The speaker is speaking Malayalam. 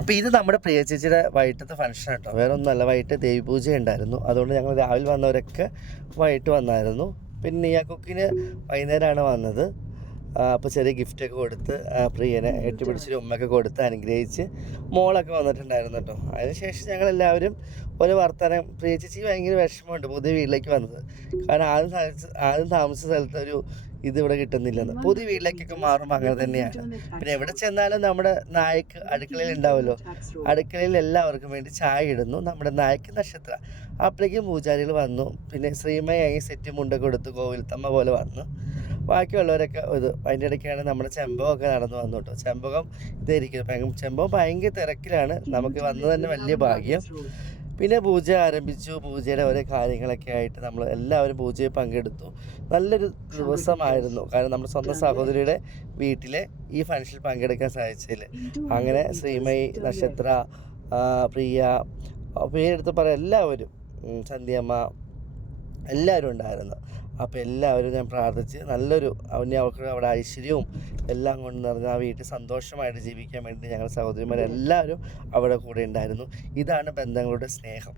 അപ്പോൾ ഇത് നമ്മുടെ പ്രിയ ചേച്ചിയുടെ വൈകിട്ടത്തെ ഫംഗ്ഷൻ കേട്ടോ. വേറെ ഒന്നുമല്ല, വൈകിട്ട് ദേവി പൂജ ഉണ്ടായിരുന്നു. അതുകൊണ്ട് ഞങ്ങൾ രാവിലെ വന്നവരൊക്കെ വൈകിട്ട് വന്നായിരുന്നു. പിന്നെ നിയാക്കുക്കിന് വൈകുന്നേരമാണ് വന്നത്. അപ്പോൾ ചെറിയ ഗിഫ്റ്റൊക്കെ കൊടുത്ത് പ്രിയനെ എട്ടിപ്പിടിച്ചൊരു ഉമ്മയൊക്കെ കൊടുത്ത് അനുഗ്രഹിച്ച് മോളൊക്കെ വന്നിട്ടുണ്ടായിരുന്നു കേട്ടോ. അതിനുശേഷം ഞങ്ങളെല്ലാവരും ഒരു വർത്തമാനം. പ്രിയ ചേച്ചി ഭയങ്കര വിഷമമുണ്ട് പുതിയ വീട്ടിലേക്ക് വന്നത്. കാരണം ആദ്യം താമസിച്ച സ്ഥലത്ത് ഒരു ഇതിവിടെ കിട്ടുന്നില്ലെന്ന്. പുതിയ വീട്ടിലേക്കൊക്കെ മാറുമ്പോൾ അങ്ങനെ തന്നെയാണ്. പിന്നെ എവിടെ ചെന്നാലും നമ്മുടെ നായക്ക് അടുക്കളയിൽ ഉണ്ടാവുമല്ലോ, അടുക്കളയിൽ എല്ലാവർക്കും വേണ്ടി ചായ ഇടുന്നു നമ്മുടെ നായക്ക് നക്ഷത്ര. അപ്പോഴേക്കും പൂജാരികൾ വന്നു. പിന്നെ ശ്രീമയായി സെറ്റ് മുണ്ടൊക്കെ കൊടുത്ത് കോവിലത്തമ്മ പോലെ വന്നു. ബാക്കിയുള്ളവരൊക്കെ ഇത് അതിൻ്റെ ഇടയ്ക്കാണ് നമ്മുടെ ചെമ്പകമൊക്കെ നടന്നു വന്നു കേട്ടോ. ചെമ്പകം ഇതായിരിക്കും. ചെമ്പകം ഭയങ്കര തിരക്കിലാണ്. നമുക്ക് വന്നത് തന്നെ വലിയ ഭാഗ്യം. പിന്നെ പൂജ ആരംഭിച്ചു. പൂജയുടെ ഓരോ കാര്യങ്ങളൊക്കെ ആയിട്ട് നമ്മൾ എല്ലാവരും പൂജയിൽ പങ്കെടുത്തു. നല്ലൊരു ദിവസമായിരുന്നു. കാരണം നമ്മുടെ സ്വന്തം സഹോദരിയുടെ വീട്ടിലെ ഈ ഫംഗ്ഷനിൽ പങ്കെടുക്കാൻ സാധിച്ചതിൽ. അങ്ങനെ ശ്രീമയി, നക്ഷത്ര, പ്രിയ, പേരെടുത്ത് പറയാം എല്ലാവരും, സന്ധ്യമ്മ എല്ലാവരും ഉണ്ടായിരുന്നു. അപ്പോൾ എല്ലാവരും ഞാൻ പ്രാർത്ഥിച്ച് നല്ലൊരു അവർക്ക് അവിടെ ഐശ്വര്യവും എല്ലാം കൊണ്ട് നിറഞ്ഞ ആ വീട്ടിൽ സന്തോഷമായിട്ട് ജീവിക്കാൻ വേണ്ടി ഞങ്ങളുടെ സഹോദരിമാരെല്ലാവരും അവിടെ കൂടെ ഉണ്ടായിരുന്നു. ഇതാണ് ബന്ധങ്ങളുടെ സ്നേഹം.